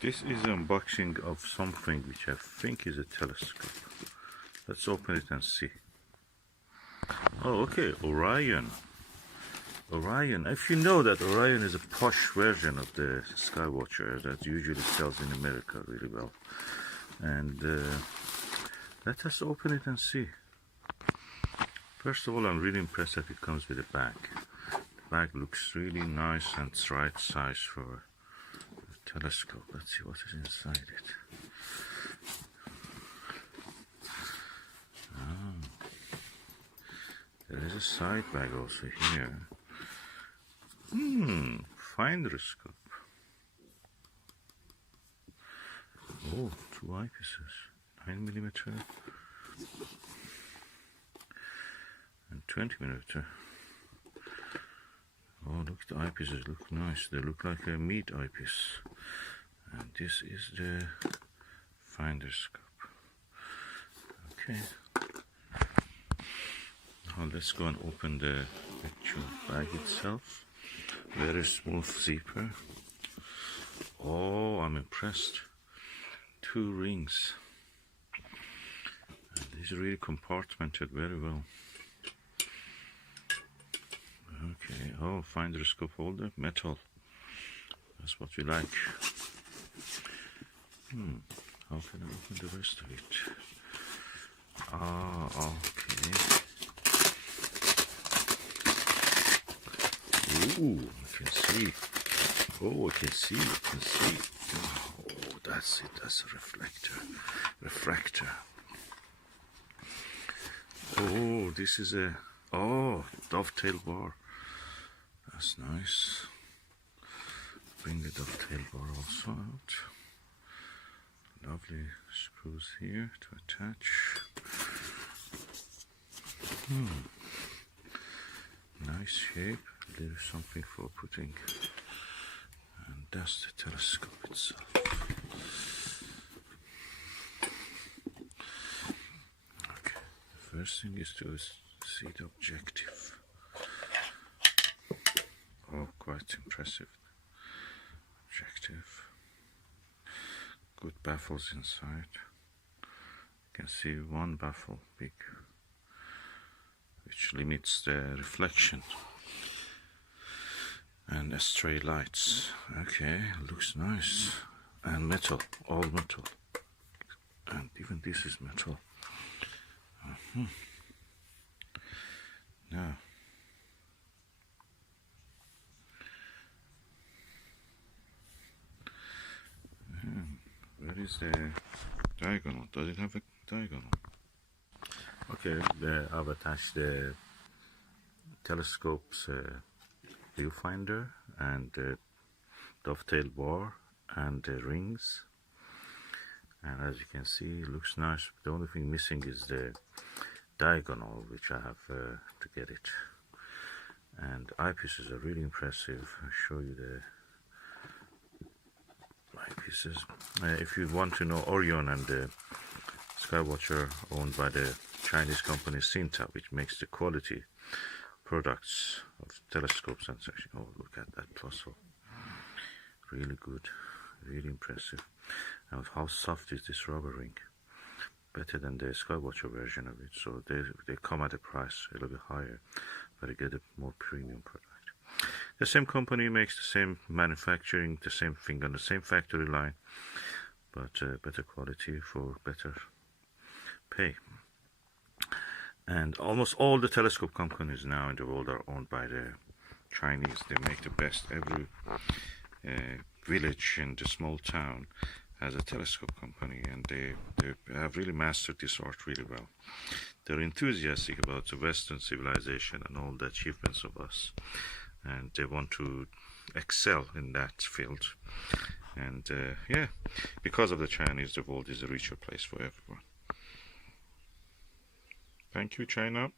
This is an unboxing of something which I think is a telescope. Let's open it and see. Oh, okay, Orion. Orion. If you know that Orion is a posh version of the Skywatcher that usually sells in America really well. And let us open it and see. First of all, I'm really impressed that it comes with a bag. The bag looks really nice and it's right size for a telescope. Let's see what is inside it. There is a side bag also here. Finder scope. Oh, 2 eyepieces, 9mm and 20mm. Oh, look, the eyepieces look nice. They look like a meat eyepiece. And this is the finder scope. Okay. Now let's go and open the actual bag itself. Very smooth zipper. Oh, I'm impressed. 2 rings. And these are really compartmented very well. Okay, oh, finder scope holder, metal. That's what we like. How can I open the rest of it? Ah, okay. Ooh, I can see. Oh, I can see. Oh, that's it. That's a refractor. Oh, this is a dovetail bar. That's nice. Bring the dovetail bar also out. Lovely screws here to attach. Nice shape. There is something for putting, and that's the telescope itself. Okay, the first thing is to see the objective. Oh, quite impressive objective. Good baffles inside. You can see one baffle, big, which limits the reflection. And stray lights. Okay, looks nice. And metal, all metal. And even this is metal. Now, where is the diagonal? Does it have a diagonal? Okay, I've attached the telescope's viewfinder and dovetail bar and the rings, and as you can see, it looks nice. The only thing missing is the diagonal, which I have to get it. And eyepieces are really impressive. I'll show you the eyepieces. If you want to know, Orion and the Skywatcher owned by the Chinese company Sinta, which makes the quality products of telescopes and such. Oh, look at that puzzle. Really good, really impressive. And how soft is this rubber ring? Better than the Skywatcher version of it. So they come at a price a little bit higher, but you get a more premium product. The same company makes the same manufacturing, the same thing on the same factory line, but better quality for better pay. And almost all the telescope companies now in the world are owned by the Chinese. They make the best. Every village in the small town has a telescope company, and they have really mastered this art really well. They're enthusiastic about the Western civilization and all the achievements of us, and they want to excel in that field. And yeah, because of the Chinese, the world is a richer place for everyone. Thank you, China.